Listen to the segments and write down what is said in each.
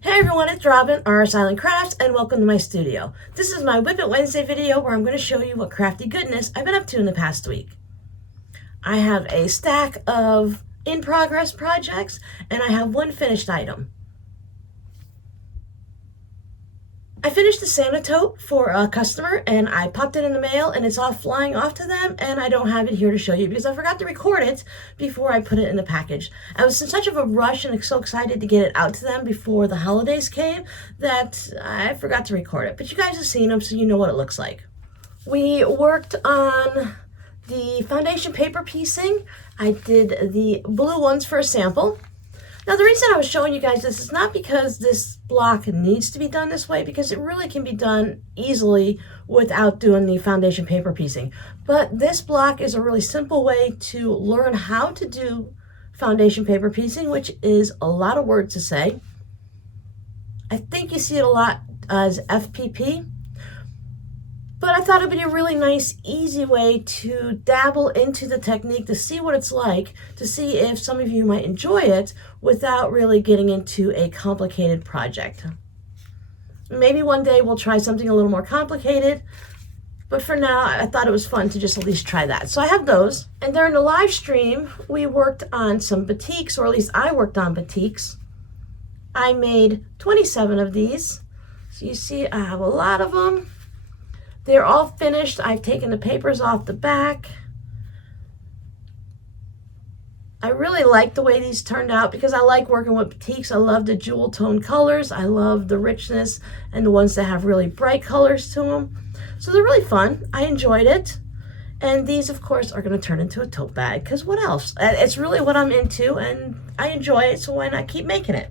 Hey everyone, it's Robin, RsIslandCrafts, and welcome to my studio. This is my Whip It Wednesday video where I'm going to show you what crafty goodness I've been up to in the past week. I have a stack of in-progress projects, and I have one finished item. I finished the Santa tote for a customer, and I popped it in the mail, and it's all flying off to them, and I don't have it here to show you because I forgot to record it before I put it in the package. I was in such of a rush and so excited to get it out to them before the holidays came that I forgot to record it. But you guys have seen them, so you know what it looks like. We worked on the foundation paper piecing. I did the blue ones for a sample. Now, the reason I was showing you guys this is not because this block needs to be done this way, because it really can be done easily without doing the foundation paper piecing. But this block is a really simple way to learn how to do foundation paper piecing, which is a lot of words to say. I think you see it a lot as FPP. But I thought it would be a really nice, easy way to dabble into the technique, to see what it's like, to see if some of you might enjoy it without really getting into a complicated project. Maybe one day we'll try something a little more complicated, but for now, I thought it was fun to just at least try that. So I have those. And during the live stream, we worked on some batiks, or at least I worked on batiks. I made 27 of these. So you see, I have a lot of them. They're all finished. I've taken the papers off the back. I really like the way these turned out because I like working with batiks. I love the jewel tone colors. I love the richness and the ones that have really bright colors to them. So they're really fun. I enjoyed it. And these, of course, are going to turn into a tote bag because what else? It's really what I'm into and I enjoy it, so why not keep making it?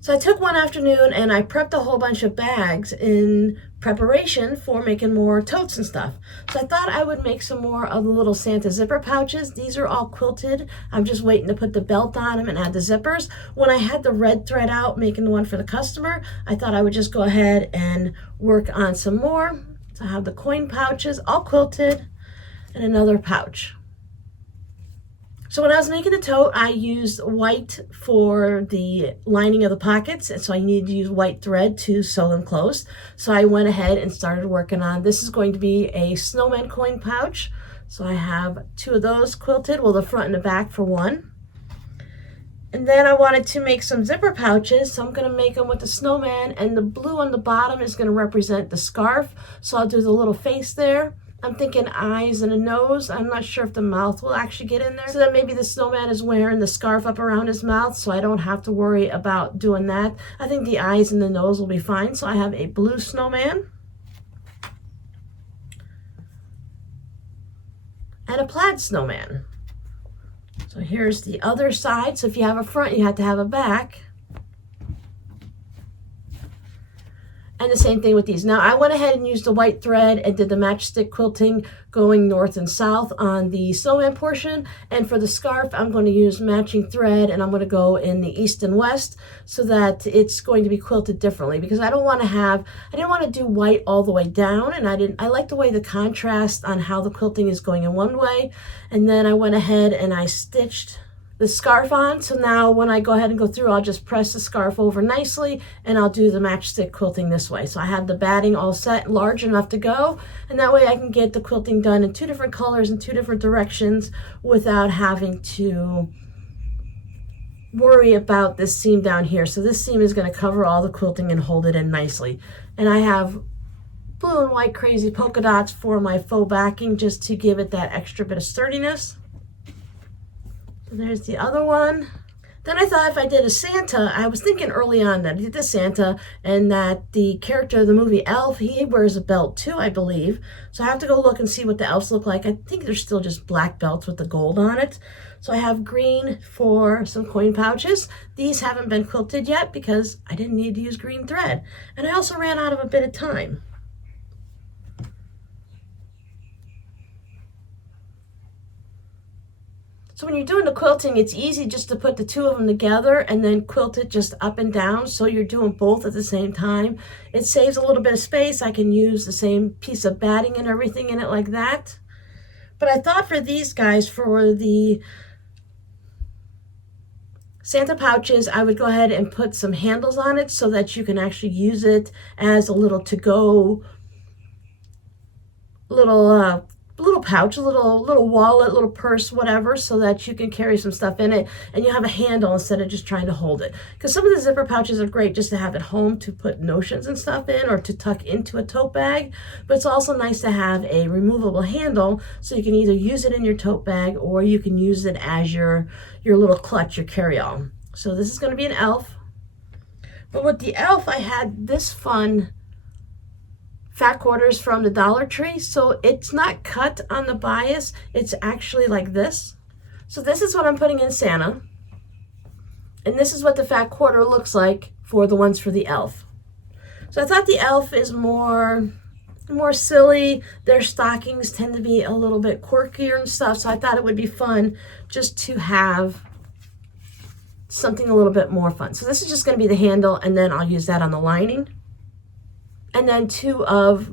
So I took one afternoon and I prepped a whole bunch of bags in preparation for making more totes and stuff. So I thought I would make some more of the little Santa zipper pouches. These are all quilted. I'm just waiting to put the belt on them and add the zippers. When I had the red thread out making the one for the customer, I thought I would just go ahead and work on some more. So I have the coin pouches all quilted and another pouch. So when I was making the tote, I used white for the lining of the pockets, and so I needed to use white thread to sew them closed. So I went ahead and started working on, this is going to be a snowman coin pouch. So I have two of those quilted, well, the front and the back for one. And then I wanted to make some zipper pouches, so I'm going to make them with the snowman, and the blue on the bottom is going to represent the scarf. So I'll do the little face there. I'm thinking eyes and a nose. I'm not sure if the mouth will actually get in there. So that maybe the snowman is wearing the scarf up around his mouth, so I don't have to worry about doing that. I think the eyes and the nose will be fine. So I have a blue snowman and a plaid snowman. So here's the other side. So if you have a front, you have to have a back. And the same thing with these. Now I went ahead and used the white thread and did the matchstick quilting going north and south on the snowman portion. And for the scarf, I'm going to use matching thread and I'm going to go in the east and west so that it's going to be quilted differently, because I didn't want to do white all the way down, and I like the way the contrast on how the quilting is going in one way. And then I went ahead and I stitched the scarf on. So now when I go ahead and go through, I'll just press the scarf over nicely and I'll do the matchstick quilting this way. So I have the batting all set, large enough to go, and that way I can get the quilting done in two different colors in two different directions without having to worry about this seam down here. So this seam is going to cover all the quilting and hold it in nicely. And I have blue and white crazy polka dots for my faux backing, just to give it that extra bit of sturdiness. There's the other one. Then I thought if I did a Santa, I was thinking early on that I did the Santa and that the character of the movie Elf, he wears a belt too, I believe. So I have to go look and see what the elves look like. I think they're still just black belts with the gold on it. So I have green for some coin pouches. These haven't been quilted yet because I didn't need to use green thread. And I also ran out of a bit of time. So when you're doing the quilting, it's easy just to put the two of them together and then quilt it just up and down, so you're doing both at the same time. It saves a little bit of space. I can use the same piece of batting and everything in it like that. But I thought for these guys, for the Santa pouches, I would go ahead and put some handles on it so that you can actually use it as a little to-go little pouch, a little wallet, little purse, whatever, so that you can carry some stuff in it and you have a handle instead of just trying to hold it. Because some of the zipper pouches are great just to have at home to put notions and stuff in or to tuck into a tote bag, but it's also nice to have a removable handle so you can either use it in your tote bag or you can use it as your little clutch, your carry-all. So this is going to be an elf. But with the elf, I had this fun fat quarters from the Dollar Tree. So it's not cut on the bias, it's actually like this. So this is what I'm putting in Santa. And this is what the fat quarter looks like for the ones for the elf. So I thought the elf is more silly. Their stockings tend to be a little bit quirkier and stuff. So I thought it would be fun just to have something a little bit more fun. So this is just going to be the handle, and then I'll use that on the lining. And then 2 of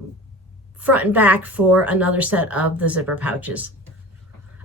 front and back for another set of the zipper pouches.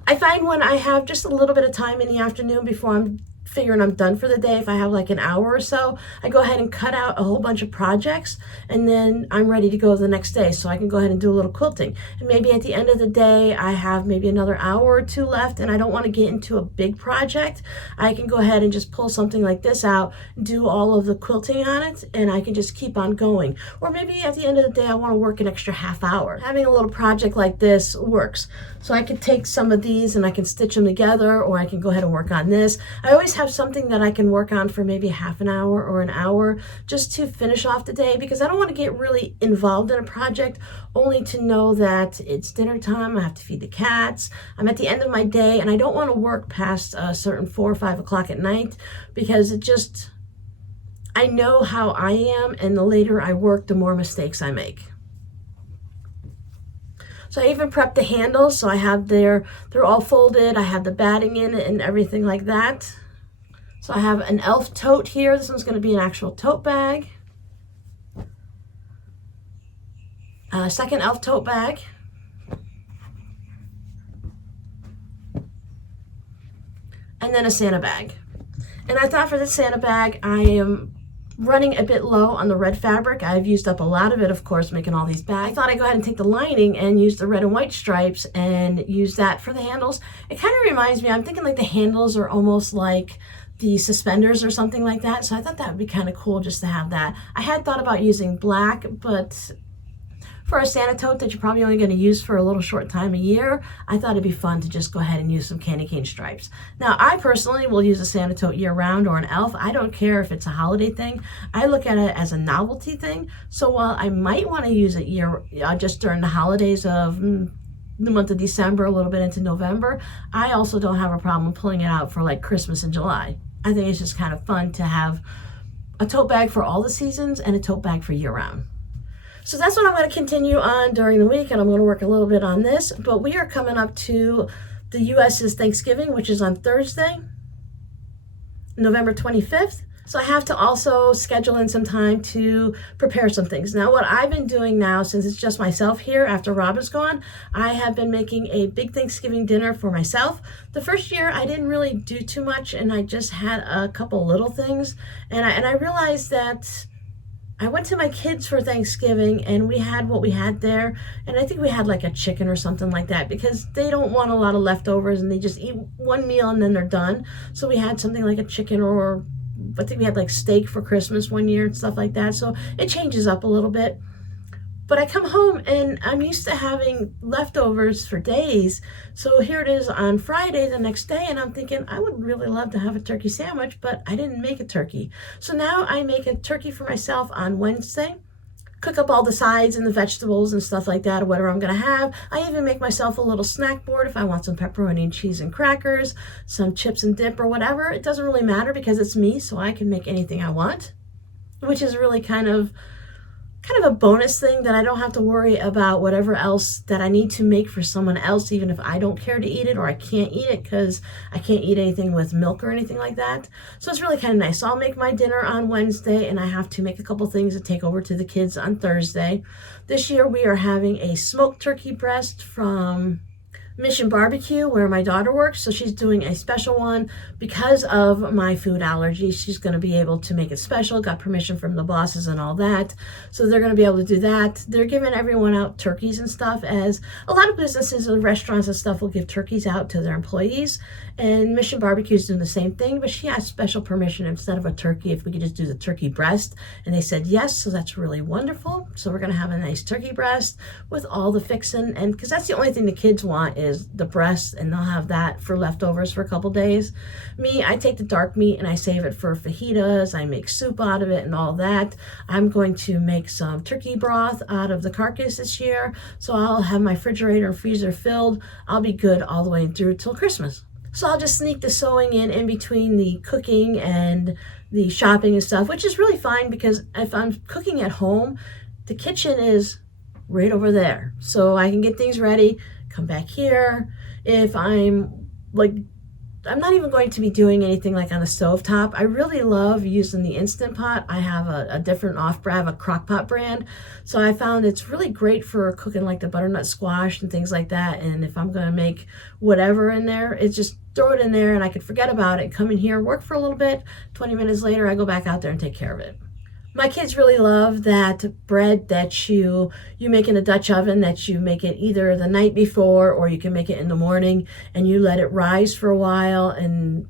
I find when I have just a little bit of time in the afternoon before I'm figuring I'm done for the day, if I have like an hour or so, I go ahead and cut out a whole bunch of projects, and then I'm ready to go the next day, so I can go ahead and do a little quilting. And maybe at the end of the day I have maybe another hour or 2 left and I don't want to get into a big project. I can go ahead and just pull something like this out, do all of the quilting on it, and I can just keep on going. Or maybe at the end of the day I want to work an extra half hour. Having a little project like this works. So I can take some of these and I can stitch them together, or I can go ahead and work on this. I always have something that I can work on for maybe half an hour or an hour just to finish off the day, because I don't want to get really involved in a project only to know that it's dinner time, I have to feed the cats, I'm at the end of my day, and I don't want to work past a certain 4 or 5 o'clock at night, because I know how I am, and the later I work, the more mistakes I make. So I even prepped the handles, so I have they're all folded, I have the batting in it and everything like that. So I have an elf tote here. This one's going to be an actual tote bag. Second elf tote bag. And then a Santa bag. And I thought for the Santa bag, I am running a bit low on the red fabric. I've used up a lot of it, of course, making all these bags. I thought I'd go ahead and take the lining and use the red and white stripes and use that for the handles. It kind of reminds me, I'm thinking like the handles are almost like the suspenders or something like that. So I thought that would be kind of cool just to have that. I had thought about using black, but for a Santa tote that you're probably only going to use for a little short time a year, I thought it'd be fun to just go ahead and use some candy cane stripes. Now, I personally will use a Santa tote year round or an elf. I don't care if it's a holiday thing. I look at it as a novelty thing. So while I might want to use it just during the holidays of the month of December, a little bit into November, I also don't have a problem pulling it out for like Christmas and July. I think it's just kind of fun to have a tote bag for all the seasons and a tote bag for year round. So that's what I'm going to continue on during the week, and I'm going to work a little bit on this. But we are coming up to the U.S.'s Thanksgiving, which is on Thursday, November 25th. So I have to also schedule in some time to prepare some things. Now, what I've been doing now, since it's just myself here after Rob is gone, I have been making a big Thanksgiving dinner for myself. The first year, I didn't really do too much, and I just had a couple little things. And I realized that I went to my kids for Thanksgiving, and we had what we had there, and I think we had like a chicken or something like that, because they don't want a lot of leftovers, and they just eat one meal and then they're done. So we had something like a chicken, or I think we had like steak for Christmas one year and stuff like that. So it changes up a little bit. But I come home and I'm used to having leftovers for days. So here it is on Friday, the next day, and I'm thinking I would really love to have a turkey sandwich, but I didn't make a turkey. So now I make a turkey for myself on Wednesday, cook up all the sides and the vegetables and stuff like that, or whatever I'm gonna have. I even make myself a little snack board if I want some pepperoni and cheese and crackers, some chips and dip or whatever. It doesn't really matter because it's me, so I can make anything I want, which is really kind of a bonus thing, that I don't have to worry about whatever else that I need to make for someone else, even if I don't care to eat it or I can't eat it because I can't eat anything with milk or anything like that. So it's really kind of nice. So I'll make my dinner on Wednesday, and I have to make a couple things to take over to the kids on Thursday. This year we are having a smoked turkey breast from Mission Barbecue, where my daughter works, so she's doing a special one because of my food allergy. She's going to be able to make it special, got permission from the bosses and all that, so they're going to be able to do that. They're giving everyone out turkeys and stuff, as a lot of businesses and restaurants and stuff will give turkeys out to their employees, and Mission Barbecue is doing the same thing, but she asked special permission instead of a turkey if we could just do the turkey breast, and they said yes, so that's really wonderful. So we're going to have a nice turkey breast with all the fixin', and because that's the only thing the kids want is the breast, and they'll have that for leftovers for a couple days. Me, I take the dark meat and I save it for fajitas. I make soup out of it and all that. I'm going to make some turkey broth out of the carcass this year, so I'll have my refrigerator and freezer filled. I'll be good all the way through till Christmas. So I'll just sneak the sewing in between the cooking and the shopping and stuff, which is really fine because if I'm cooking at home, the kitchen is right over there, so I can get things ready, come back here. If I'm not even going to be doing anything like on a stovetop. I really love using the Instant Pot. I have a different off-brand, I have a crock pot brand, so I found it's really great for cooking like the butternut squash and things like that. And if I'm gonna make whatever in there, it's just throw it in there and I can forget about it, come in here, work for a little bit, 20 minutes later I go back out there and take care of it. My kids really love that bread that you make in a Dutch oven, that you make it either the night before or you can make it in the morning and you let it rise for a while. And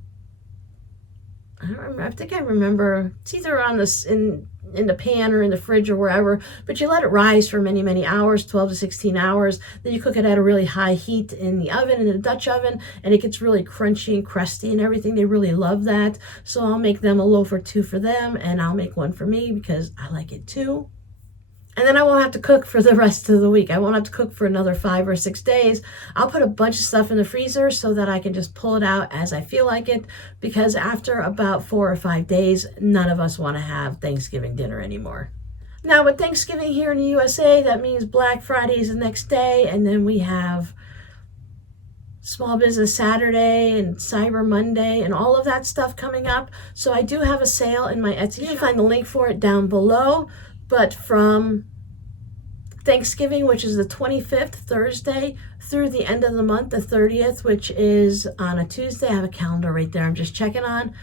I don't remember, I think I remember it's either on this in the pan or in the fridge or wherever, but you let it rise for many, many hours, 12 to 16 hours. Then you cook it at a really high heat in the oven, in the Dutch oven, and it gets really crunchy and crusty and everything. They really love that. So I'll make them a loaf or two for them, and I'll make one for me because I like it too. And then I won't have to cook for the rest of the week. I won't have to cook for another 5 or 6 days. I'll put a bunch of stuff in the freezer so that I can just pull it out as I feel like it, because after about 4 or 5 days, none of us want to have Thanksgiving dinner anymore. Now with Thanksgiving here in the USA, that means Black Friday is the next day, and then we have Small Business Saturday and Cyber Monday and all of that stuff coming up. So I do have a sale in my Etsy. You can find the link for it down below. But from Thanksgiving, which is the 25th, Thursday, through the end of the month, the 30th, which is on a Tuesday, I have a calendar right there I'm just checking on,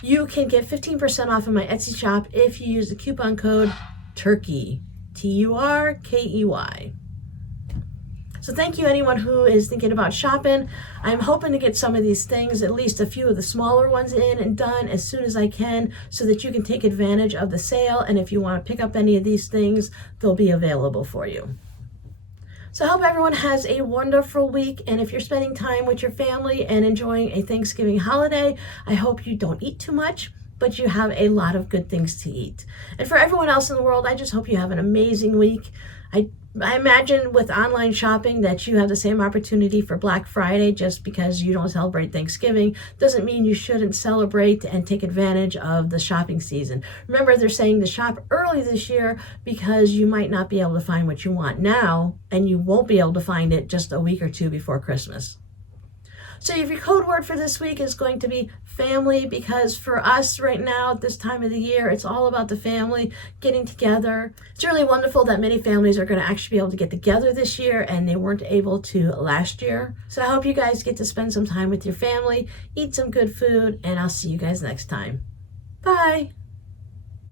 you can get 15% off of my Etsy shop if you use the coupon code TURKEY, TURKEY. So thank you anyone who is thinking about shopping. I'm hoping to get some of these things, at least a few of the smaller ones in and done as soon as I can, so that you can take advantage of the sale. And if you want to pick up any of these things, they'll be available for you. So I hope everyone has a wonderful week. And if you're spending time with your family and enjoying a Thanksgiving holiday, I hope you don't eat too much, but you have a lot of good things to eat. And for everyone else in the world, I just hope you have an amazing week. I imagine with online shopping that you have the same opportunity for Black Friday. Just because you don't celebrate Thanksgiving doesn't mean you shouldn't celebrate and take advantage of the shopping season. Remember, they're saying to shop early this year because you might not be able to find what you want now, and you won't be able to find it just a week or two before Christmas. So if your code word for this week is going to be family, because for us right now at this time of the year, it's all about the family getting together. It's really wonderful that many families are going to actually be able to get together this year, and they weren't able to last year. So I hope you guys get to spend some time with your family, eat some good food, and I'll see you guys next time. Bye.